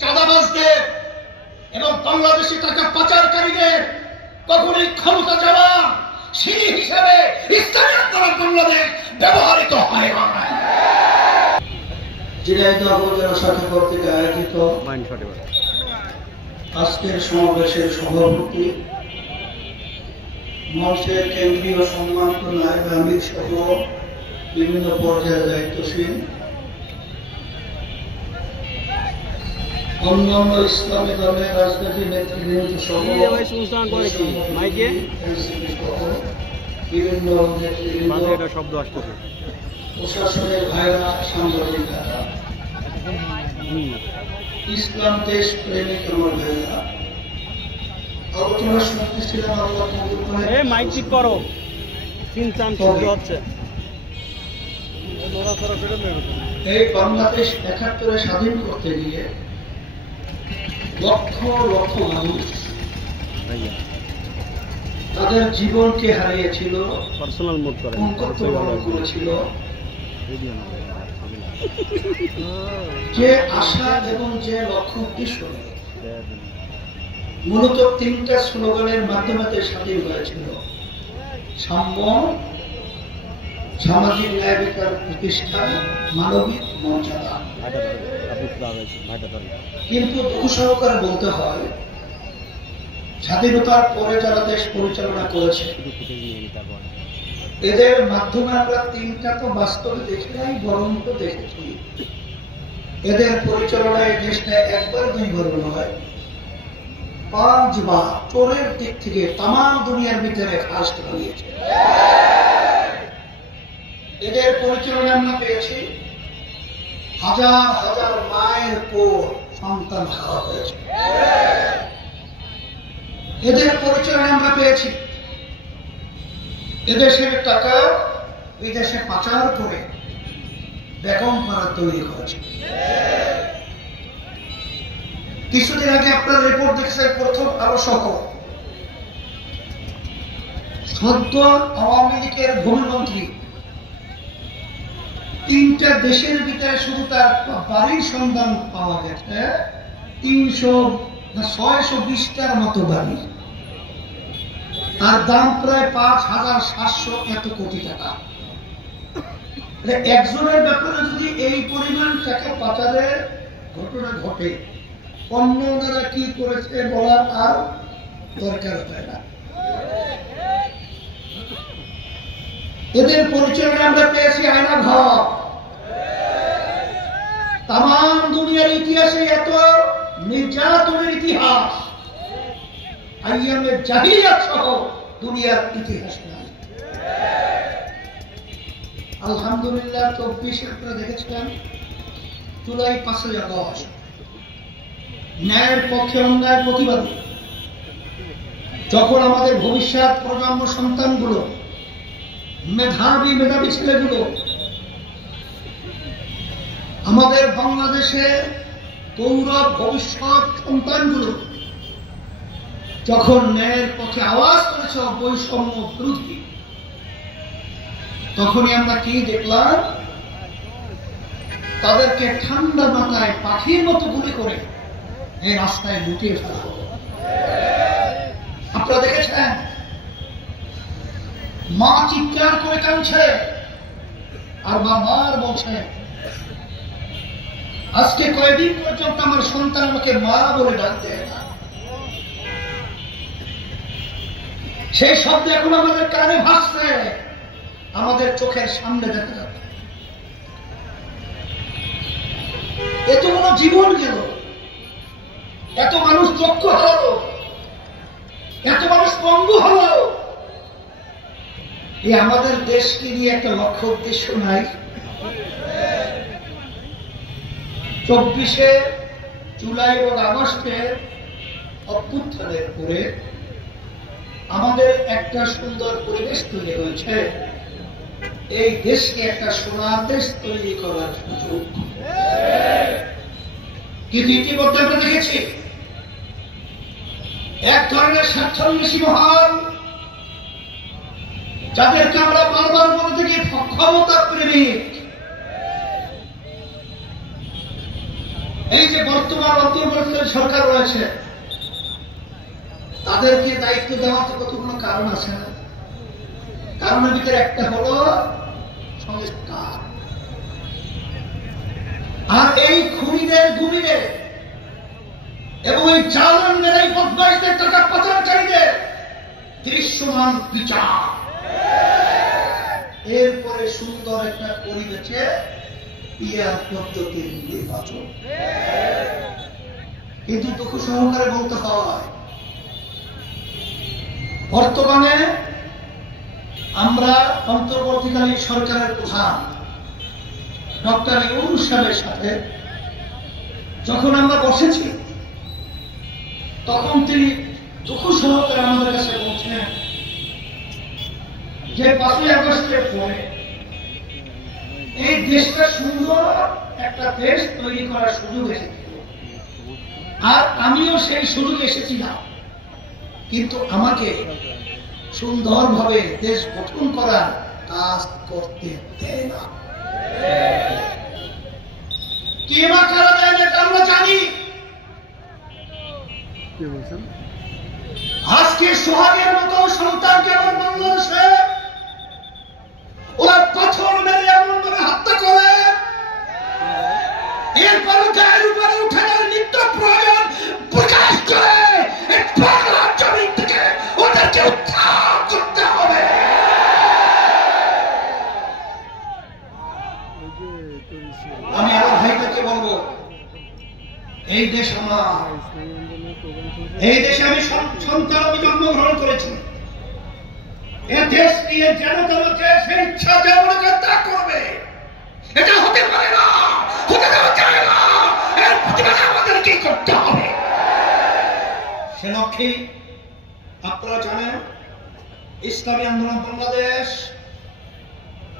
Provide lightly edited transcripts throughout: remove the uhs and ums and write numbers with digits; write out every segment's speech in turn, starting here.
চাঁদাবাজদের এবং বাংলাদেশি টাকা পাচারকারীদের কখনোই ক্ষমতা যাওয়া সিঁড়ি হিসেবে ইসলামী আন্দোলন বাংলাদেশ ব্যবহৃত হয় না। ঝিনাইদহ উপজেলা শাখা কর্তৃক আয়োজিত আজকের সমাবেশের সভাপতি, মঞ্চের কেন্দ্রীয় সম্মানিত নায়েব আমির সহ বিভিন্ন পর্যায়ের দায়িত্বশীল, অন্যান্য ইসলামী দলের রাজনৈতিক নেতৃবৃন্দ সহ বিভিন্ন নেতৃবৃন্দ, প্রশাসনের ভাইরা, সাংবাদিকরা, ইসলাম দেশ প্রেমিক আমার ভাইরা, আলোচনা শুনতেছিলাম। এই বাংলাদেশ ৭১ স্বাধীন করতে গিয়ে লক্ষ লক্ষ মানুষ তাদের জীবনকে হারিয়েছিল, করেছিল। যে আশা এবং যে লক্ষ্য উদ্দেশ্য মূলত তিনটা স্লোগানের মাধ্যমে স্বাধীন হয়েছিল: সাম্য, সামাজিক ন্যায় বিচার প্রতিষ্ঠা, মানবিক মর্যাদা। কিন্তু দুঃখ সহকারে বলতে হয়, স্বাধীনতার পরে যারা দেশ পরিচালনা করেছে এদের মাধ্যমে আমরা তিনটা তো বাস্তবে দেখি নাই, বরং তো দেখেছি এদের পরিচালনায় দেশটা একবার দুইবার নয়, ৫ বার চোরের দিক থেকে তামাম দুনিয়ার ভিতরে ফার্স্ট বানিয়েছে। এদের পরিচালনা আমরা পেয়েছি হাজার হাজার মায়ের পর সন্তান হারা হয়েছে। এদের পরিচালনা আমরা পেয়েছি এদেশের টাকা বিদেশে পাচার করে বেগম পাড়া তৈরি করেছে। কিছুদিন আগে আপনার রিপোর্ট দেখছেন, প্রথম আলো সহ সদ্য আওয়ামী লীগের ভূমিমন্ত্রী তিনটা দেশের ভিতরে শুধু তার বাড়ির সন্ধান পাওয়া গেছে 620টার মতো বাড়ি, তার দাম প্রায় ৫,৭০০ এত কোটি টাকা। একজনের ব্যাপারে যদি এই পরিমাণ টাকা পাচারের ঘটনা ঘটে, অন্য ওনারা কি করেছে বলার আর দরকার হয় না। এদের পরিচয় আমরা পেয়েছি আয়না ঘর। তাম দুনিয়ার ইতিহাসে এত নির্যাতনের ইতিহাস আইয়ামে জাহিলিয়াত সহ দুনিয়ার ইতিহাস নাই। আলহামদুলিল্লাহ ২৪ আপনারা দেখেছিলেন, জুলাই ৫ই আগস্ট ন্যায়ের পক্ষে অন্যায় প্রতিবাদী, যখন আমাদের ভবিষ্যৎ প্রজন্ম সন্তানগুলো, মেধাবী ছেলেগুলো, আমাদের বাংলাদেশের গৌরব ভবিষ্যৎ সন্তানগুলো যখন ন্যায়ের পক্ষে আওয়াজ করেছে বৈষম্য বিরোধী, তখনই আমরা কি দেখলাম? তাদেরকে ঠান্ডা মাথায় পাখির মতো গুলি করে এই রাস্তায় লুটিয়ে ফেলা হলো। আপনারা দেখেছেন, মা চিৎকার করে কাঁদছে আর মার বলছে, আজকে কয়েকদিন পর্যন্ত আমার সন্তান আমাকে মা বলে ডাক দেয় না। সেই শব্দ এখন আমাদের কানে ভাসছে, আমাদের চোখের সামনে দেখা যাচ্ছে। এতগুলো জীবন গেল, এত মানুষ দক্ষ হলো, এত মানুষ পঙ্গু হলো। এই আমাদের দেশকে নিয়ে একটা লক্ষ্য উদ্দেশ্য নাই? ২৪শে জুলাই এবং আগস্টে অভ্যুত্থানের পরে আমাদের একটা সুন্দর পরিবেশ তৈরি হয়েছে, এই দেশকে একটা সোনার দেশ তৈরি করার সুযোগ। কিন্তু ইতিমধ্যে আমরা দেখেছি এক ধরনের স্বার্থান্বেষী মহান, যাদেরকে আমরা বারবার বলে থাকি ক্ষমতা প্রেমিক, এই যে বর্তমান অন্তর্বর্তীকালীন সরকার রয়েছে, তাদেরকে দায়িত্ব দেওয়ার তো কতগুলো কারণ আছে না? কারণের ভিতরে একটা হলো সংস্কার। আর এই খুনিদের গুণীদের এবং এই চালানদের, এই বদমাইশদের, টাকা পাচারকারীদের দৃশ্যমান বিচার, এরপরে সুন্দর একটা পরিবেশে পিয়ার পদ্ধতির নির্বাচন। কিন্তু দুঃখ সহকারে বলতে হয়, বর্তমানে আমরা অন্তর্বর্তীকালীন সরকারের প্রধান ডক্টর ইউনূস সাহেবের সাথে যখন আমরা বসেছি, তখন তিনি দুঃখ সহকারে আমাদের কাছে বলছেন যে 5ই আগস্টের পরে এই দেশটা সুন্দর একটা দেশ তৈরি করার সুযোগ এসেছিল, আর আমিও সেই সুযোগ এসেছিলাম, কিন্তু আমাকে সুন্দরভাবে দেশ গঠন করার কাজ করতে দেয় না। কে বা কারা দেয় না আমরা জানি। আজকে সোহাগের মতো সন্তানকে আমার বাংলাদেশে ওরা পাথর মেরে এমন ভাবে হত্যা করে, এরপর গায়ের উপরে উঠানোর নিত্য প্রয়োজন প্রকাশ করে বাংলার জমিন থেকে ওদেরকে উদ্ধার করতে হবে। আমি আমার ভাইটাকে বলবো, এই দেশ আমার, এই দেশে আমি সন্তান, আমি জন্মগ্রহণ করেছি। এ দেশ নিয়ে যেন তোমাকে সেই ইচ্ছা যেমন তা করবে, এটা হতে পারে না, হতে দেওয়া যায় না। এর প্রতিবাদে আমাদের কি করতে হবে? সে লক্ষ্যে আপনারা জানেন, ইসলামী আন্দোলন বাংলাদেশ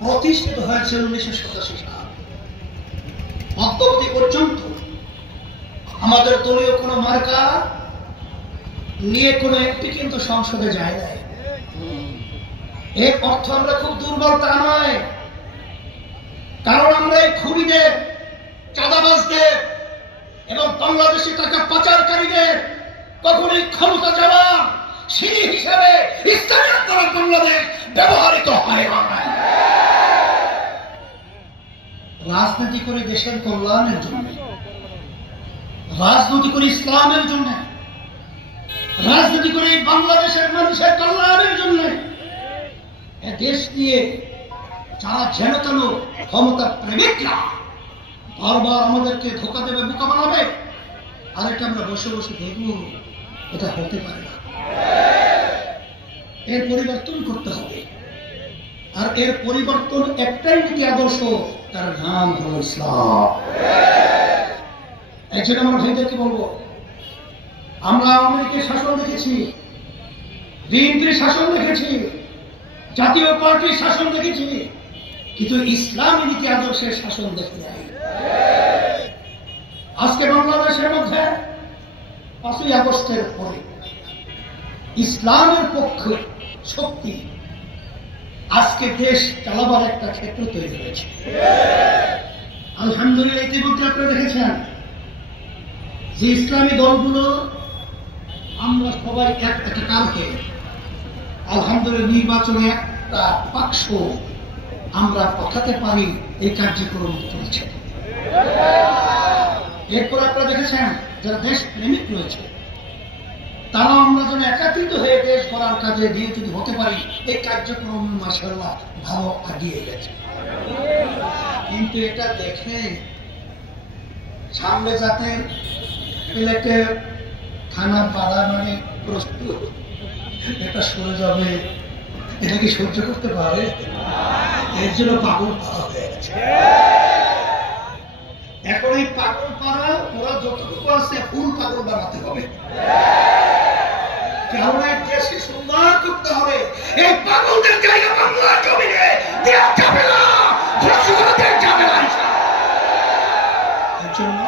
প্রতিষ্ঠিত হয়েছে 1987 সাল। অদ্যাবধি পর্যন্ত আমাদের দলীয় কোনো মার্কা নিয়ে কোনো একটি কিন্তু সংসদে যায় নাই। এর অর্থ আমরা খুব দুর্বল তা নয়, কারণ আমরা এই খুনিদের, চাঁদাবাজদের এবং বাংলাদেশি টাকা পাচারকারীদের কখনোই ক্ষমতা যাওয়ার সিঁড়ি হিসেবে ইসলামী আন্দোলন বাংলাদেশ ব্যবহৃত হয় না। রাজনীতি করে দেশের কল্যাণের জন্য, রাজনীতি করে ইসলামের জন্য, রাজনীতি করে বাংলাদেশের মানুষের কল্যাণের জন্য দেশ নিয়ে যারা যেন তেন ক্ষমতা প্রেমিকরা বারবার আমাদেরকে ধোঁকা দেবে, বোকা বানাবে, আর এটা আমরা বসে বসে দেখব, এটা হতে পারে না। এর পরিবর্তন করতে হবে, আর এর পরিবর্তন একটাই নীতি আদর্শ, তার নাম হল ইসলাম। একজন আমার ভাইদেরকে বলবো, আমরা আওয়ামী লীগের শাসন দেখেছি, বিএনপির শাসন দেখেছি, জাতীয় পার্টির শাসন দেখেছি, কিন্তু ইসলামী নীতি আদর্শের শাসন দেখতে নাই। আজকে বাংলাদেশের মধ্যে 5ই আগস্টের পরে ইসলামের পক্ষে শক্তি আজকে দেশ চালাবার একটা ক্ষেত্র তৈরি হয়েছে। আলহামদুলিল্লাহ, ইতিমধ্যে আপনারা দেখেছেন যে ইসলামী দলগুলো আমরা সবাই একটা কালকে আলহামদুলিল্লাহ নির্বাচনে একটা বাক্স আমরা পাঠাতে পারি, এই কার্যক্রম চলছে। এরপর আপনারা দেখেছেন যারা দেশ প্রেমিক রয়েছে, তারা আমরা যেন একত্রিত হয়ে দেশ করার কাজে দিয়ে যদি হতে পারি, এই কার্যক্রম মাশাআল্লাহ ভালো আগিয়ে গেছে। কিন্তু এটা দেখে সামনে যাতে প্লেটে খানা পাড়া মানে প্রস্তুত, এটা সরে যাবে, এটা কি সহ্য করতে পারে? এর জন্য পাগল পাড়া হয়ে গেছে। এখন এই পাগল পাড়া ওরা যতটুকু আছে ফুল পাগল বানাতে হবে, কারণ এই দেশে সুন্দর করতে হবে। এই পাগলদের জায়গা বাংলা জমিনে দেওয়া যাবে না, দেওয়া যাবে না। এর জন্য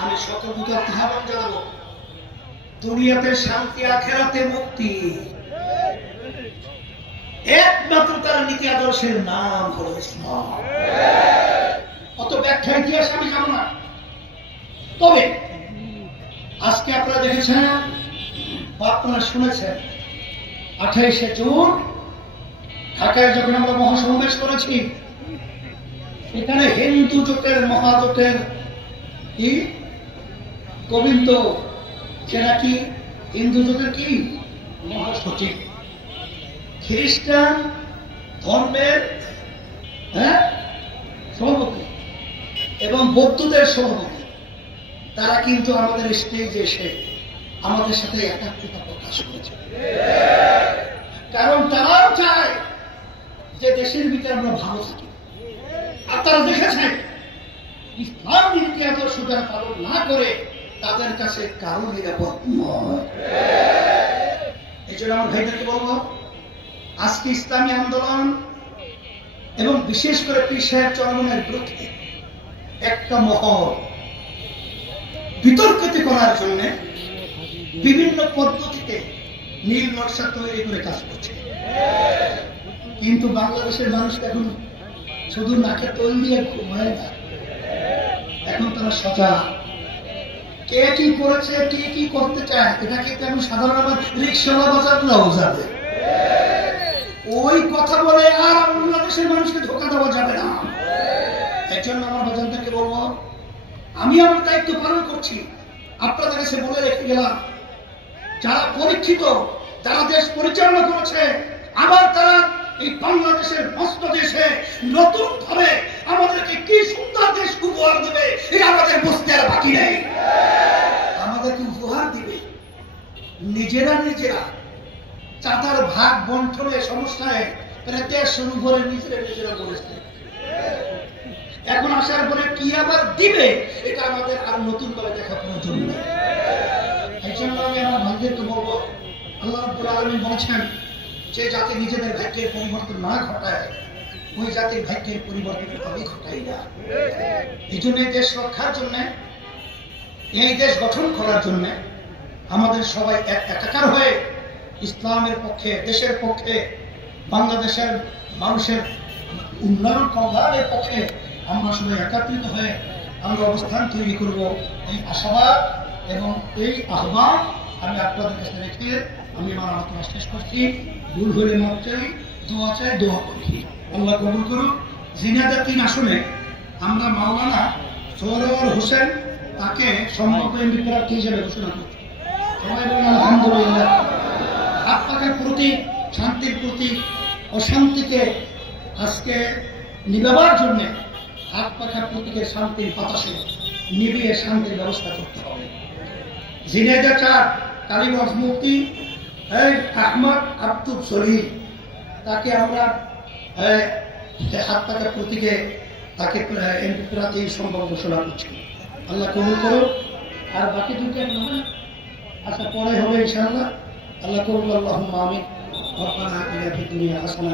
আমি সকলকে আহ্বান জানাবো, দুনিয়াতে শান্তি, আখেরাতে মুক্তি, একমাত্র তার নীতি আদর্শের নাম হল ইসলাম। অত ব্যাখ্যা ইতিহাস আমি জানো না, তবে আজকে আপনারা দেখেছেন বা আপনারা শুনেছেন 28শে জুন ঢাকায় যখন আমরা মহাসমাবেশ করেছি, এখানে হিন্দু জোটের মহাজোটের কি গোবিন্দ, সে নাকি হিন্দু জোটের কি মহাসচিব, খ্রিস্টান ধর্মের সভাপতি এবং বৌদ্ধদের সভাপতি, তারা কিন্তু আমাদের স্টেজে এসে আমাদের সাথে একাত্মতা প্রকাশ করেছে। কারণ তারাও চায় যে দেশের ভিতরে আমরা ভালো থাকি। আর তারা দেখেছেন ইসলাম নীতি আদর্শ যারা পালন না করে তাদের কাছে কারো নিরাপদ নয়। এই জন্য আমার ভাইদেরকে বলবো, আজকে ইসলামী আন্দোলন এবং বিশেষ করে পীর সাহেব চরমনের বিরুদ্ধে একটা মহল বিতর্কিত করার জন্য বিভিন্ন পদ্ধতিতে নীল নকশা তৈরি করে কাজ করছে। কিন্তু বাংলাদেশের মানুষ এখন শুধু নাকে তৈল দিয়ে ঘুমায় না, এখন তারা সজাগ। কে কি করেছে, কে কি করতে চায়, এটা কিন্তু এখন সাধারণ আমার রিক্সাওয়ালা বাজারগুলোও যাবে। ওই কথা বলে আর বাংলাদেশের মানুষকে ধোঁকা দেওয়া যাবে না। এর জন্য আমার বাজারদেরকে বলবো, আমি আমার দায়িত্ব পালন করছি। আপনাদের কাছে বলে রেখে গেলাম, যারা পরীক্ষিত, যারা দেশ পরিচালনা করেছে, আবার তারা এই বাংলাদেশের মস্ত দেশে নতুন ভাবে আমাদেরকে কি সুন্দর দেশ উপহার দেবে, এটা আমাদের বুঝতে আর বাকি নেই। আমাদেরকে উপহার দিবে নিজেরা চাঁদার ভাগ বন্টনের সমস্যায় প্রায় দেশ শুরু করে নিজেরা বলেছে। এখন আসার পরে কি আবার দিবে, এটা আমাদের আর নতুন করে দেখা প্রয়োজন নেই। এই জন্য আমি আমার ভাইদেরকে বলবো, আল্লাহ রাব্বুল আলামিন বলেছেন, যে জাতি নিজেদের ভাগ্যের পরিবর্তন না ঘটায়, ওই জাতির ভাগ্যের পরিবর্তন আমি ঘটাই না। এই জন্য দেশ রক্ষার জন্য, এই দেশ গঠন করার জন্য আমাদের সবাই একাকার হয়ে ইসলামের পক্ষে, দেশের পক্ষে, বাংলাদেশের মানুষের উন্নয়ন কল্যাণের পক্ষে আমরা সবাই একত্রিত হয়ে আমরা অবস্থান তৈরি করব, এই আশাবাদ এবং এই আহ্বান আমি আপনাদের কাছে রেখে আমি আমার আলোচনা শেষ করছি। ভুল হলে মাপ চাই, দোয়া চাই, দোয়া করি, আল্লাহ কবুল করুন। ঝিনাইদহ 3 আসনে আমরা মাওলানা সোহরাওয়ার হোসেন তাকে সম্ভাব্য এমপি প্রার্থী হিসেবে ঘোষণা করছি। সবাই বলেন আলহামদুলিল্লাহ। হাত পাখার প্রতীক, শান্তির প্রতীক, অশান্তিকে আজকে নিভাবার জন্য হাত পাখার প্রতীকের শান্তির বাতাসে নিবিয়ে শান্তির ব্যবস্থা করতে হবে। ঝিনাইদহ 4 কালীগঞ্জ মুফতি আহমদ আব্দুল সলিম, তাকে আমরা হাত পাখার প্রতীকে তাকে এমপি প্রার্থী সম্ভব ঘোষণা করছি। আল্লাহ কবুল করুন। আর বাকি দুটো আচ্ছা পরে হবে ইনশাআল্লাহ। আল্লাহ কবুল। আল্লাহুম্মা আমিন। রব্বানা আতিনা ফিদ দুনিয়া হাসানাহ